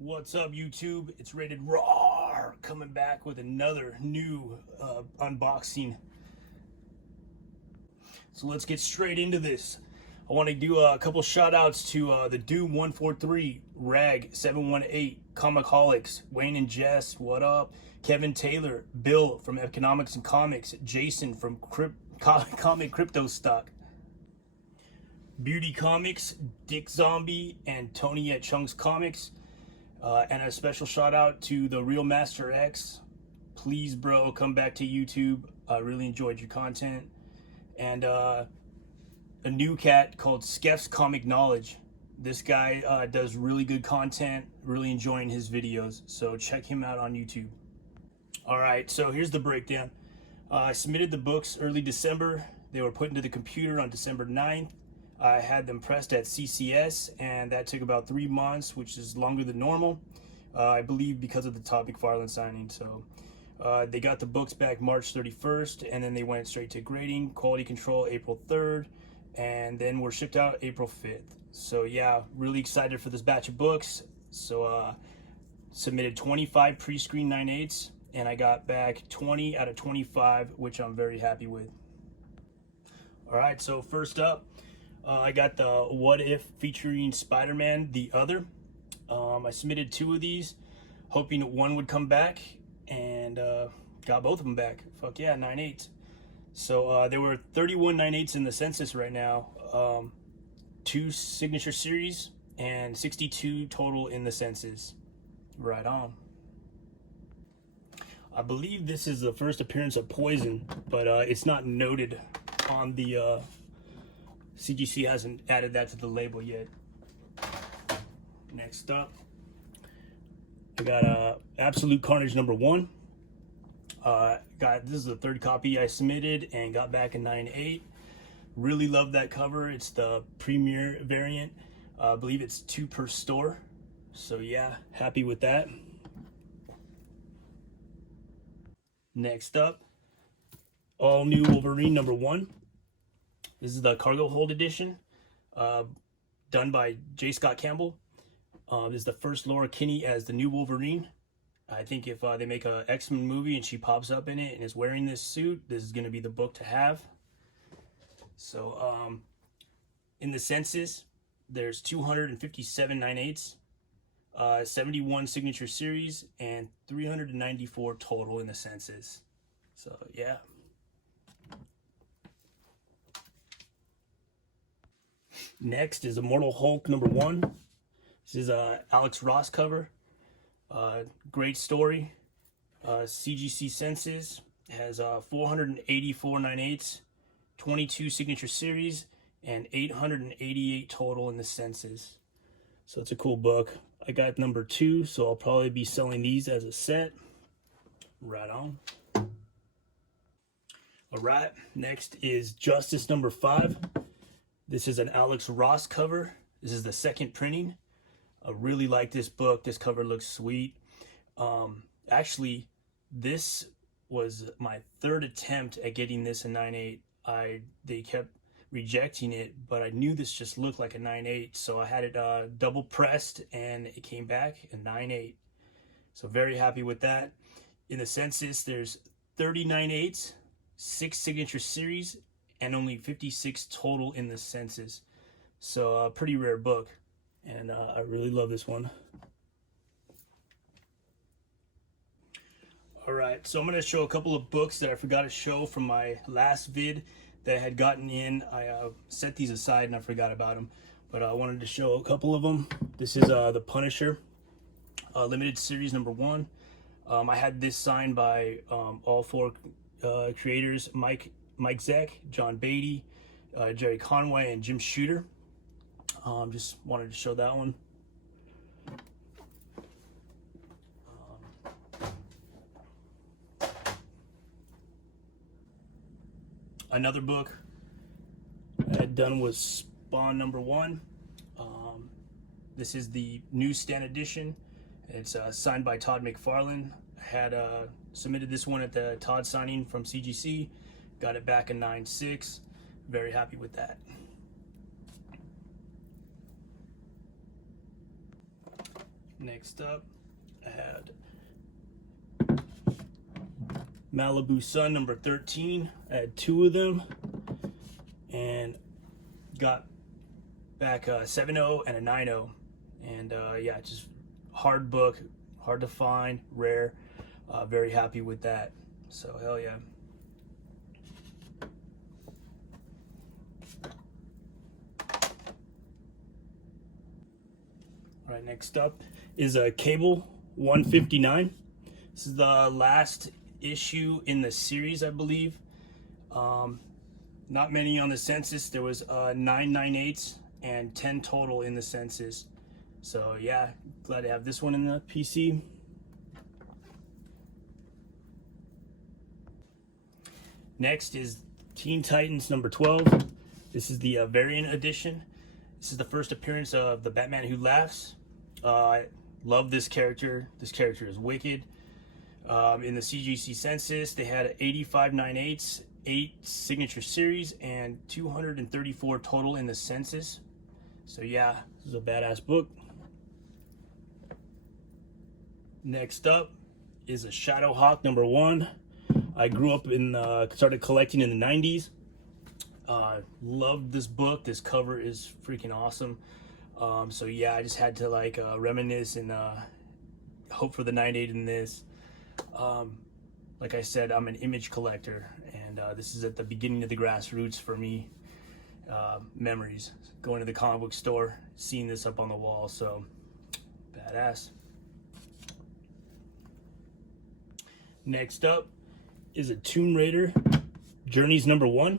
What's up, YouTube? It's Rated Rawr coming back with another new unboxing. So let's get straight into this. I want to do a couple shout outs to the Doom 143, Rag 718, Comicaholics, Wayne and Jess, what up? Kevin Taylor, Bill from Economics and Comics, Jason from Comic Crypto Stock, Beauty Comics, Dick Zombie, and Tony at Chung's Comics. And a special shout out to the Real Master X. Please, bro, come back to YouTube. I really enjoyed your content. And a new cat called Skeff's Comic Knowledge. This guy does really good content. Really enjoying his videos. So check him out on YouTube. All right, so here's the breakdown. I submitted the books early December. They were put into the computer on December 9th. I had them pressed at CCS, and that took about 3 months, which is longer than normal, I believe, because of the Todd McFarlane signing. So they got the books back March 31st, and then they went straight to grading, quality control April 3rd, and then were shipped out April 5th. So yeah, really excited for this batch of books. So submitted 25 pre-screen 9/8, and I got back 20 out of 25, which I'm very happy with. All right, so first up, I got the What If featuring Spider-Man The Other. I submitted 2 of these, hoping one would come back, and got both of them back. Fuck yeah, 9/8. So there were 31 9/8s in the census right now, 2 signature series, and 62 total in the census. Right on. I believe this is the first appearance of Poison, but it's not noted on the CGC hasn't added that to the label yet. Next up, I got Absolute Carnage #1. This is the 3rd copy I submitted and got back in 9/8. Really love that cover. It's the premiere variant. I believe it's 2 per store. So yeah, happy with that. Next up, all new Wolverine #1. This is the cargo hold edition, done by J. Scott Campbell. This is the first Laura Kinney as the new Wolverine. I think if they make an X-Men movie and she pops up in it and is wearing this suit, this is going to be the book to have. So in the census, there's 257 9/8, 71 signature series, and 394 total in the census. So yeah. Next is Immortal Hulk #1. This is a Alex Ross cover. Great story. CGC census has 484 9/8, 22 signature series, and 888 total in the census. So it's a cool book. I got #2, so I'll probably be selling these as a set. Right on. All right, next is Justice #5. This is an Alex Ross cover. This is the 2nd printing. I really like this book. This cover looks sweet. Actually, this was my 3rd attempt at getting this in 9/8. They kept rejecting it, but I knew this just looked like a 9/8, so I had it double pressed, and it came back in 9/8. So very happy with that. In the census, there's 30 9/8s, 6 signature series, and only 56 total in the census. So a pretty rare book, and I really love this one. All right, so I'm going to show a couple of books that I forgot to show from my last vid that I had gotten in. I set these aside and I forgot about them, but I wanted to show a couple of them. This is the Punisher limited series #1. I had this signed by all 4 creators: Mike Zeck, John Beatty, Jerry Conway, and Jim Shooter. Just wanted to show that one. Another book I had done was Spawn #1. This is the newsstand edition. It's signed by Todd McFarlane. I had submitted this one at the Todd signing from CGC. Got it back in 9/6. Very happy with that. Next up, I had Malibu Sun number 13. I had 2 of them and got back a 7.0 and a 9.0. And yeah, just hard book, hard to find, rare. Very happy with that. So hell yeah. All right, next up is a Cable 159. This is the last issue in the series, I believe. Not many on the census. There was 9 9/8 and 10 total in the census. So yeah, glad to have this one in the PC. Next is Teen Titans number 12. This is the variant edition. This is the first appearance of the Batman Who Laughs. Love this character. This character is wicked. In the CGC census, they had 85 9/8, 8 signature series, and 234 total in the census. So yeah, this is a badass book. Next up is a SHADOWHAWK number 1. I grew up in, started collecting in the 90s. Loved this book. This cover is freaking awesome. So yeah, I just had to like reminisce and hope for the 9/8 in this. Like I said, I'm an image collector, and this is at the beginning of the grassroots for me. Memories, going to the comic book store, seeing this up on the wall, so badass. Next up is a Tomb Raider Journeys number 1.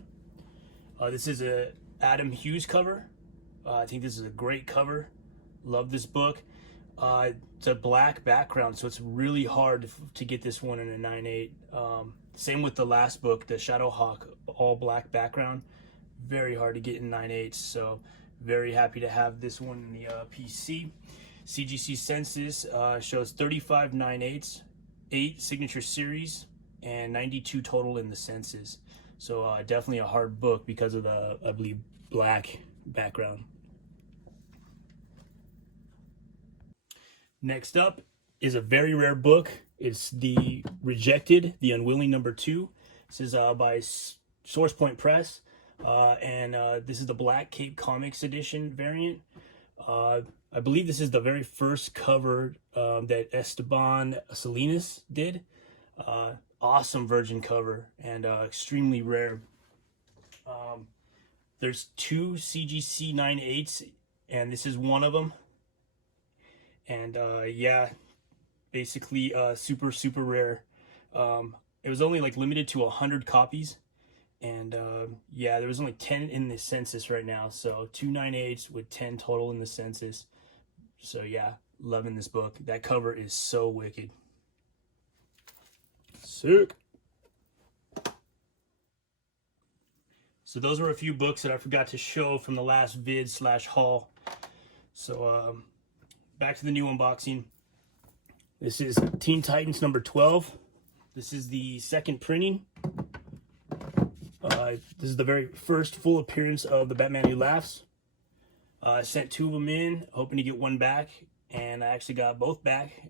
This is a Adam Hughes cover. I think this is a great cover. Love this book. It's a black background, so it's really hard to get this one in a 9/8. Same with the last book, the SHADOWHAWK, all black background. Very hard to get in 9/8, so very happy to have this one in the PC. CGC census shows 35 9/8, 8 signature series, and 92 total in the census. So definitely a hard book because of the, I believe, black background. Next up is a very rare book. It's the Rejected, the Unwilling number 2. This is by Source Point Press, and this is the Black Cape Comics edition variant. I believe this is the very first cover that Esteban Salinas did. Awesome virgin cover and extremely rare. There's 2 CGC 9/8s, and this is one of them. And yeah, basically super rare. It was only like limited to 100 copies, and yeah, there was only 10 in the census right now. So 2 9/8s with 10 total in the census. So yeah, loving this book. That cover is so wicked. Sick. So those were a few books that I forgot to show from the last vid / haul. So back to the new unboxing. This is Teen Titans number 12. This is the second printing. This is the very first full appearance of the Batman Who Laughs. I sent 2 of them in, hoping to get one back, and I actually got both back.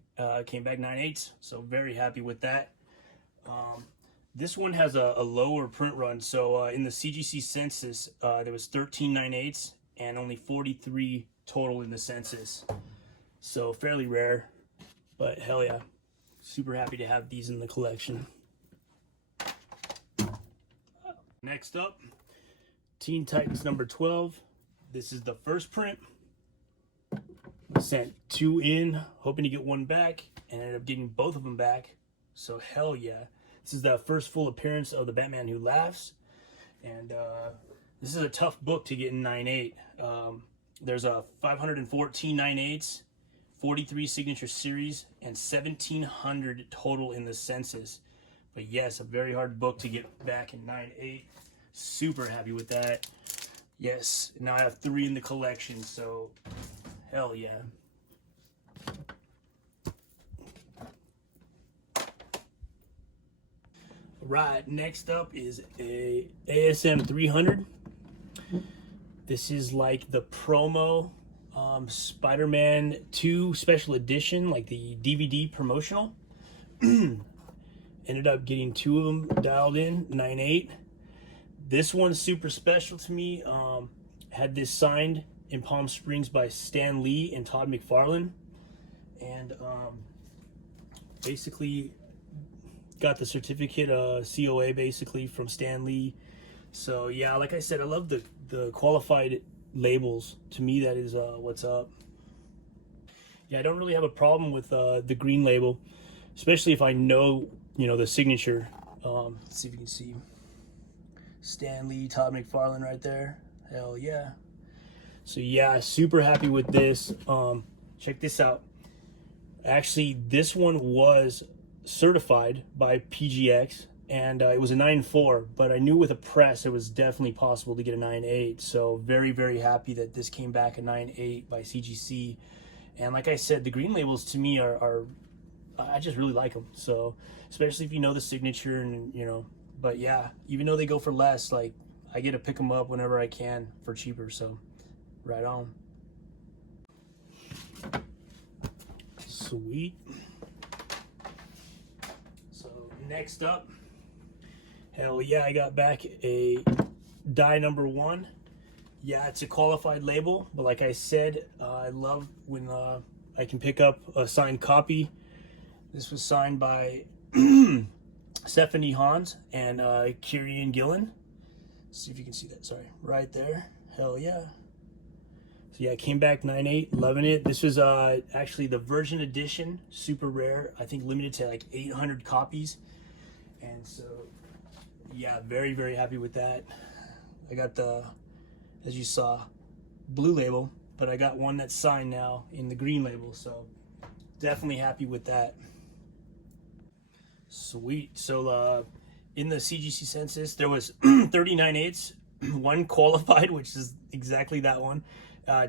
Came back 9/8, so very happy with that. This one has a lower print run, so in the CGC census, there was 13 9/8s and only 43 total in the census. So fairly rare, but hell yeah. Super happy to have these in the collection. Next up, Teen Titans number 12. This is the first print. Sent 2 in, hoping to get one back, and ended up getting both of them back. So hell yeah. This is the first full appearance of the Batman Who Laughs. And this is a tough book to get in 9/8. There's a 514 9/8s, 43 signature series, and 1,700 total in the census. But yes, a very hard book to get back in 9/8. Super happy with that. Yes, now I have 3 in the collection, so hell yeah. Right, next up is a ASM 300. This is like the promo Spider-Man 2 special edition, like the DVD promotional. Ended up getting 2 of them dialed in, 9.8. This one's super special to me. Had this signed in Palm Springs by Stan Lee and Todd McFarlane. And basically got the certificate, COA basically from Stan Lee. So yeah, like I said, I love the qualified labels. To me, that is what's up. Yeah, I don't really have a problem with the green label, especially if I know, you know, the signature. Let's see if you can see Stan Lee, Todd McFarlane right there. Hell yeah. So yeah, super happy with this. Check this out. Actually, this one was certified by PGX, and it was a 9.4, but I knew with a press it was definitely possible to get a 9.8. So very, very happy that this came back a 9.8 by CGC. And like I said, the green labels to me are I just really like them. So especially if you know the signature, and you know, but yeah, even though they go for less, like I get to pick them up whenever I can for cheaper. So right on. Sweet. So next up, hell yeah, I got back a die number 1. Yeah, it's a qualified label, but like I said, I love when I can pick up a signed copy. This was signed by Stephanie Hans and Kieran Gillen. See if you can see that. Sorry, right there. Hell yeah. So yeah, it came back 9.8, loving it. This was actually the version edition, super rare. I think limited to like 800 copies. And so yeah, very, very happy with that. I got the, as you saw, blue label, but I got one that's signed now in the green label. So definitely happy with that. Sweet. So in the CGC census, there was 39.8s, 1 qualified, which is exactly that one,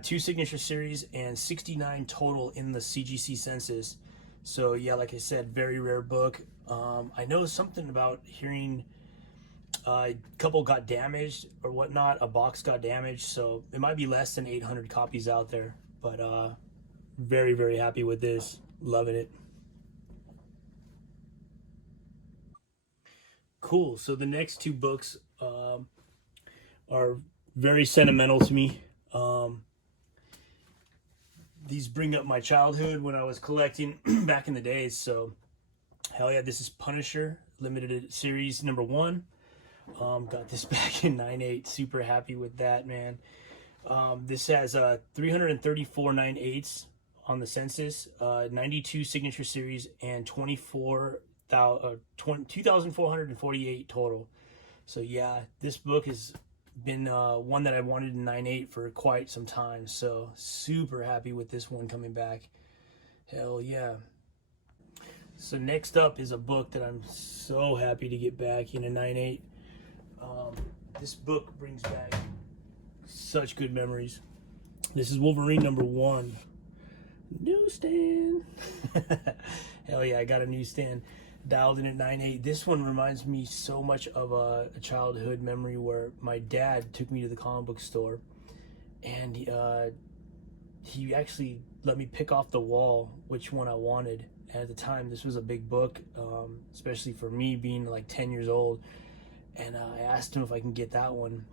2 signature series, and 69 total in the CGC census. So yeah, like I said, very rare book. I know something about hearing a couple got damaged or whatnot, a box got damaged, so it might be less than 800 copies out there, but very, very happy with this, loving it. Cool. So the next 2 books are very sentimental to me. These bring up my childhood when I was collecting back in the days. So hell yeah, this is Punisher limited series number 1. Got this back in 9.8. Super happy with that, man. This has 334 9.8s on the census, 92 signature series, and 2,448 total. So yeah, this book has been one that I wanted in 9.8 for quite some time. So super happy with this one coming back. Hell yeah. So next up is a book that I'm so happy to get back in a 9.8. This book brings back such good memories. This is Wolverine number 1. Newsstand. Hell yeah, I got a newsstand dialed in at 9.8. This one reminds me so much of a childhood memory where my dad took me to the comic book store, and he actually let me pick off the wall which one I wanted. And at the time, this was a big book, especially for me being like 10 years old. And I asked him if I can get that one,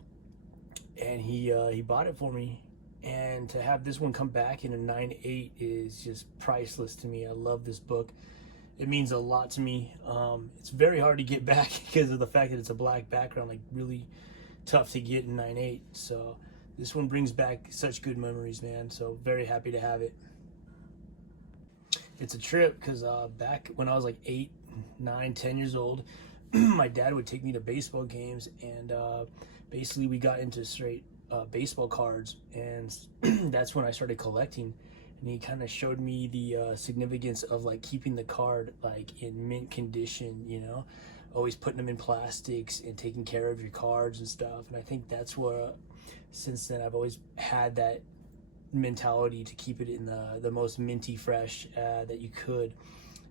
and he bought it for me. And to have this one come back in a 9.8 is just priceless to me. I love this book. It means a lot to me. It's very hard to get back because of the fact that it's a black background, like really tough to get in 9.8. So this one brings back such good memories, man. So very happy to have it. It's a trip because back when I was like 8, 9, 10 years old, my dad would take me to baseball games, and basically we got into straight baseball cards, and that's when I started collecting. And he kind of showed me the significance of like keeping the card like in mint condition, you know, always putting them in plastics and taking care of your cards and stuff. And I think that's where since then I've always had that mentality to keep it in the most minty fresh that you could.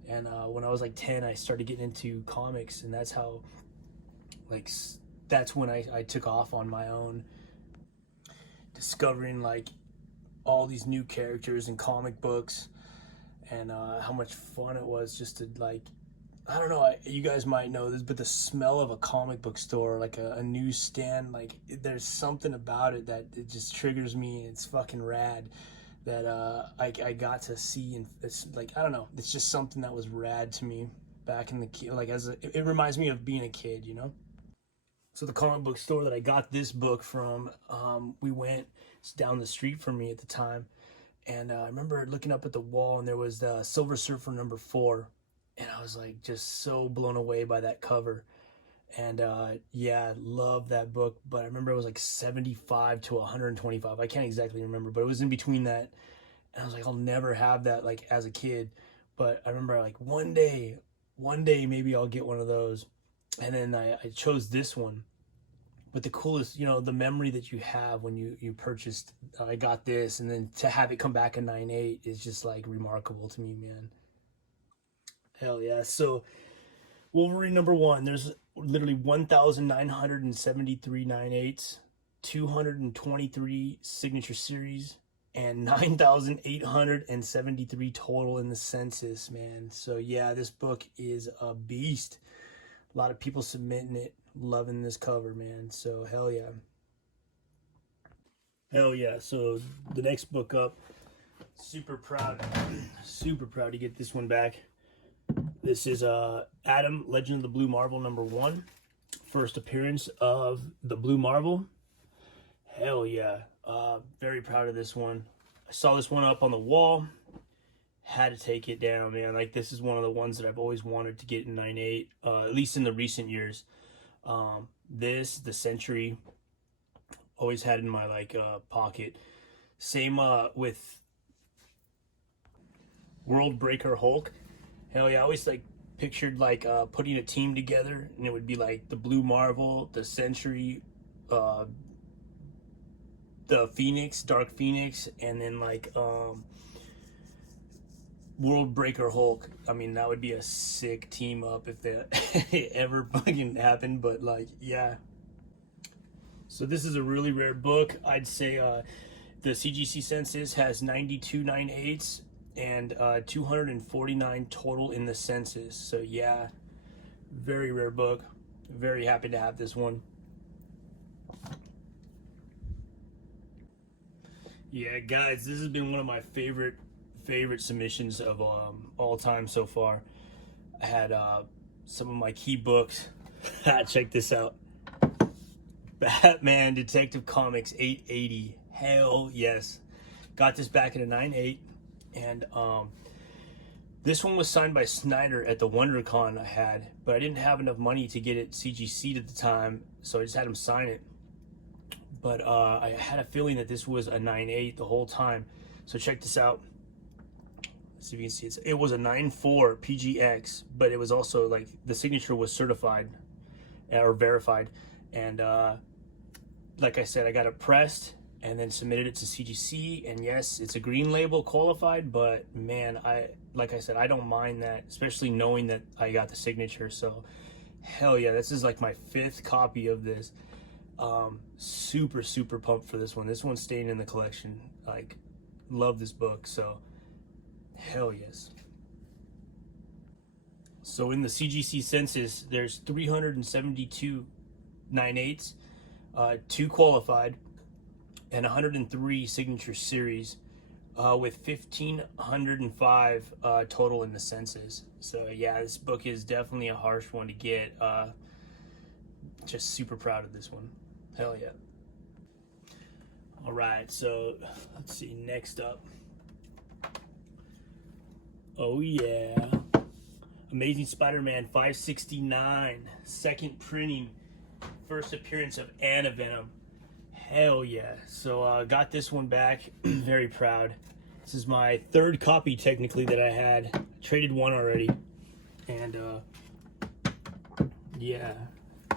And when I was like 10, I started getting into comics, and that's how, like, that's when I took off on my own, discovering like all these new characters and comic books, and how much fun it was just to, like, I don't know, you guys might know this, but the smell of a comic book store, like a newsstand, like there's something about it that it just triggers me. It's fucking rad that I got to see, and it's like, I don't know, it's just something that was rad to me back in the, like, it reminds me of being a kid, you know? So the comic book store that I got this book from, we went, it's down the street from me at the time, and I remember looking up at the wall, and there was the Silver Surfer #4, and I was like just so blown away by that cover. And yeah, love that book, but I remember it was like 75 to 125. I can't exactly remember, but it was in between that. And I was like, I'll never have that like as a kid. But I remember like one day maybe I'll get one of those. And then I chose this one. But the coolest, you know, the memory that you have when you purchased, I got this, and then to have it come back in 9.8 is just like remarkable to me, man. Hell yeah. So Wolverine #1, there's literally 1,973 9.8s, 223 signature series, and 9,873 total in the census, man. So yeah, this book is a beast. A lot of people submitting it, loving this cover, man. So hell yeah. Hell yeah. So the next book up, super proud to get this one back. This is Adam, Legend of the Blue Marvel #1. First appearance of the Blue Marvel. Hell yeah. Very proud of this one. I saw this one up on the wall. Had to take it down, man. Like, this is one of the ones that I've always wanted to get in 9.8, at least in the recent years. This, the Century, always had in my, like, pocket. Same with World Breaker Hulk. Hell yeah, I always like pictured like putting a team together, and it would be like the Blue Marvel, the Century, the Phoenix, Dark Phoenix, and then like World Breaker Hulk. I mean, that would be a sick team up if that ever fucking happened, but like, yeah. So this is a really rare book. I'd say the CGC census has 92 9.8s and 249 total in the census. So yeah, very rare book. Very happy to have this one. Yeah, guys, this has been one of my favorite submissions of all time so far. I had some of my key books. Check this out. Batman Detective Comics 880. Hell yes. Got this back in a 9.8. And this one was signed by Snyder at the WonderCon I had, but I didn't have enough money to get it CGC'd at the time, so I just had him sign it. But I had a feeling that this was a 9.8 the whole time. So check this out. Let's see if you can see it. It was a 9.4 PGX, but it was also like the signature was certified or verified. And like I said, I got it pressed and then submitted it to CGC, and yes, it's a green label qualified, but man, like I said, I don't mind that, especially knowing that I got the signature. So hell yeah, this is like my 5th copy of this. Super pumped for this one. This one's staying in the collection. Like, love this book, so hell yes. So in the CGC census, there's 372 9.8s, 2 qualified, and 103 signature series, with 1,505 total in the census. So yeah, this book is definitely a harsh one to get. Just super proud of this one. Hell yeah. All right, so let's see, next up. Oh yeah, Amazing Spider-Man 569, 2nd printing, first appearance of Anna Venom. Hell yeah. So got this one back. Very proud. This is my 3rd copy technically that I had. Traded one already. And yeah.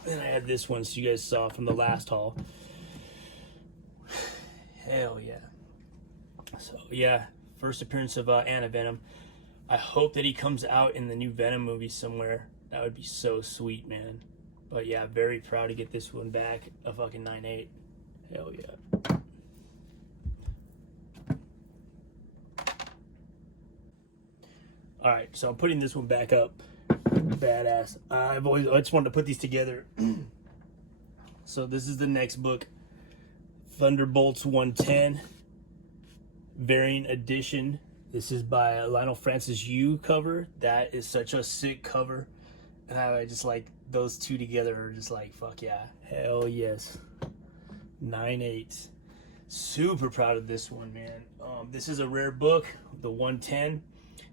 Then I had this one, so you guys saw from the last haul. Hell yeah. So yeah, first appearance of Anna Venom. I hope that he comes out in the new Venom movie somewhere. That would be so sweet, man. But yeah, very proud to get this one back. A fucking 9.8. Hell yeah. All right, so I'm putting this one back up. Badass. I just wanted to put these together. So this is the next book, Thunderbolts 110, Variant Edition. This is by Lionel Francis Yu cover. That is such a sick cover. And I just like those two together are just like, fuck yeah. Hell yes. 9/8. Super proud of this one, man. This is a rare book, the 110.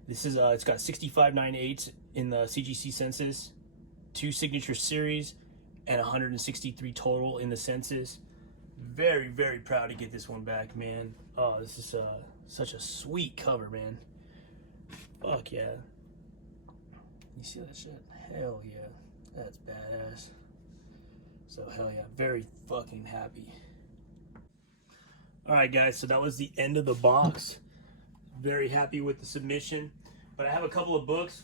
This is it's got 65 9/8 in the CGC census, 2 signature series, and 163 total in the census. Very, very proud to get this one back, man. Oh, this is such a sweet cover, man. Fuck yeah. You see that shit? Hell yeah. That's badass. So hell yeah. Very fucking happy. Alright guys, so that was the end of the box. Very happy with the submission. But I have a couple of books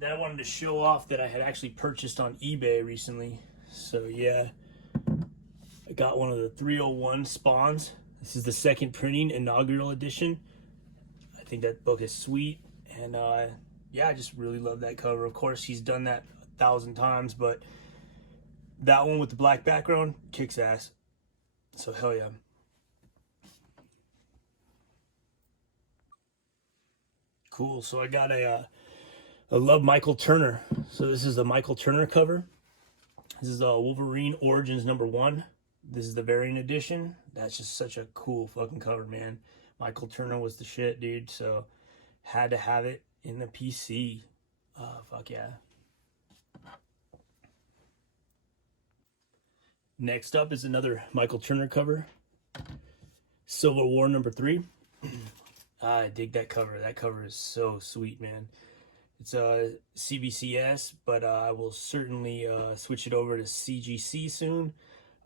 that I wanted to show off that I had actually purchased on eBay recently. So yeah. I got one of the 301 Spawns. This is the second printing, inaugural edition. I think that book is sweet. And yeah, I just really love that cover. Of course, he's done that 1,000 times, but that one with the black background kicks ass. So hell yeah. Cool. So I got I love Michael Turner. So this is the Michael Turner cover. This is Wolverine Origins #1. This is the variant edition. That's just such a cool fucking cover, man. Michael Turner was the shit, dude. So had to have it in the PC. Fuck yeah. Next up is another Michael Turner cover. Civil War #3. I dig that cover. That cover is so sweet, man. It's a CBCS, but I will certainly switch it over to CGC soon.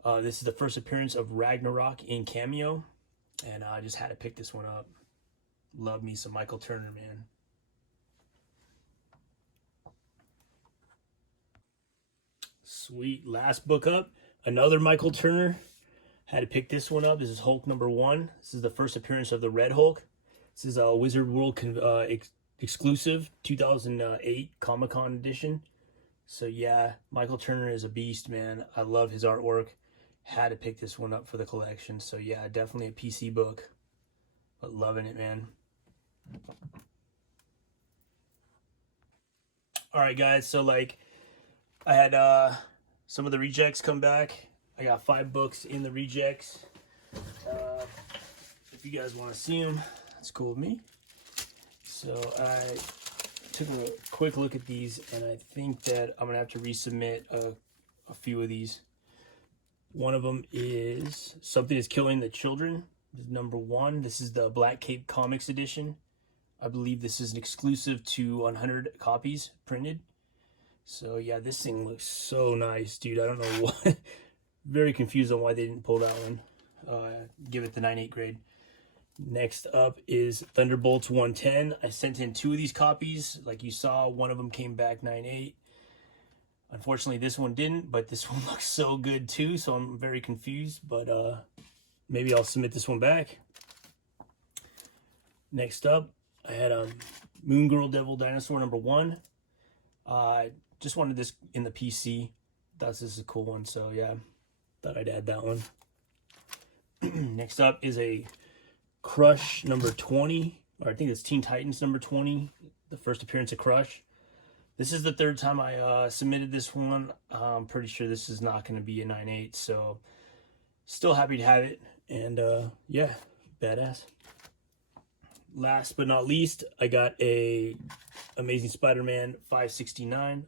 This is the first appearance of Ragnarok in cameo, and I just had to pick this one up. Love me some Michael Turner, man. Sweet. Last book up, another Michael Turner. Had to pick this one up. This is Hulk #1. This is the first appearance of the Red Hulk. This is a Wizard World exclusive 2008 Comic-Con edition. So yeah, Michael Turner is a beast, man. I love his artwork. Had to pick this one up for the collection. So yeah, definitely a PC book, but loving it, man. All right, guys. So like, I had some of the rejects come back. I got 5 books in the rejects. If you guys want to see them, that's cool with me. So I took a quick look at these, and I think that I'm gonna have to resubmit a few of these. One of them is Something is Killing the Children. This is #1. This is the Black Cape Comics edition. I believe this is an exclusive to 100 copies printed. So yeah, this thing looks so nice, dude. I don't know why. Very confused on why they didn't pull that one. Give it the 9/8 grade. Next up is Thunderbolts 110. I sent in 2 of these copies. Like you saw, one of them came back 9/8. Unfortunately, this one didn't, but this one looks so good too, so I'm very confused. But maybe I'll submit this one back. Next up, I had Moon Girl Devil Dinosaur #1. I just wanted this in the PC. Thought this is a cool one, so yeah, thought I'd add that one. Next up is a Crush #20, or I think it's Teen Titans #20, the first appearance of Crush. This is the 3rd time I submitted this one. I'm pretty sure this is not going to be a 9/8, so still happy to have it. And yeah, badass. Last but not least, I got a Amazing Spider-Man 569.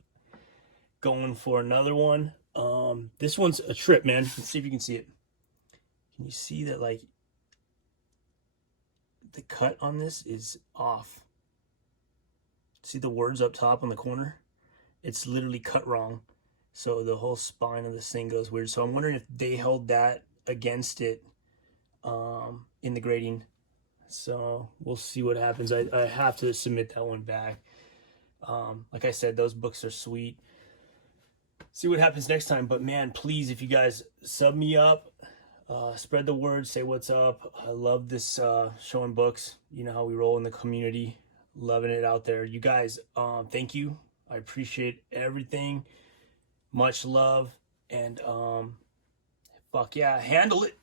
Going for another one. This one's a trip, man. Let's see if you can see it. Can you see that, like, the cut on this is off? See the words up top on the corner? It's literally cut wrong. So the whole spine of this thing goes weird. So I'm wondering if they held that against it in the grading. So we'll see what happens. I have to submit that one back. Like I said, those books are sweet. See what happens next time. But man, please, if you guys sub me up, spread the word, say what's up. I love this showing books. You know how we roll in the community. Loving it out there. You guys, thank you. I appreciate everything. Much love. And fuck yeah, handle it.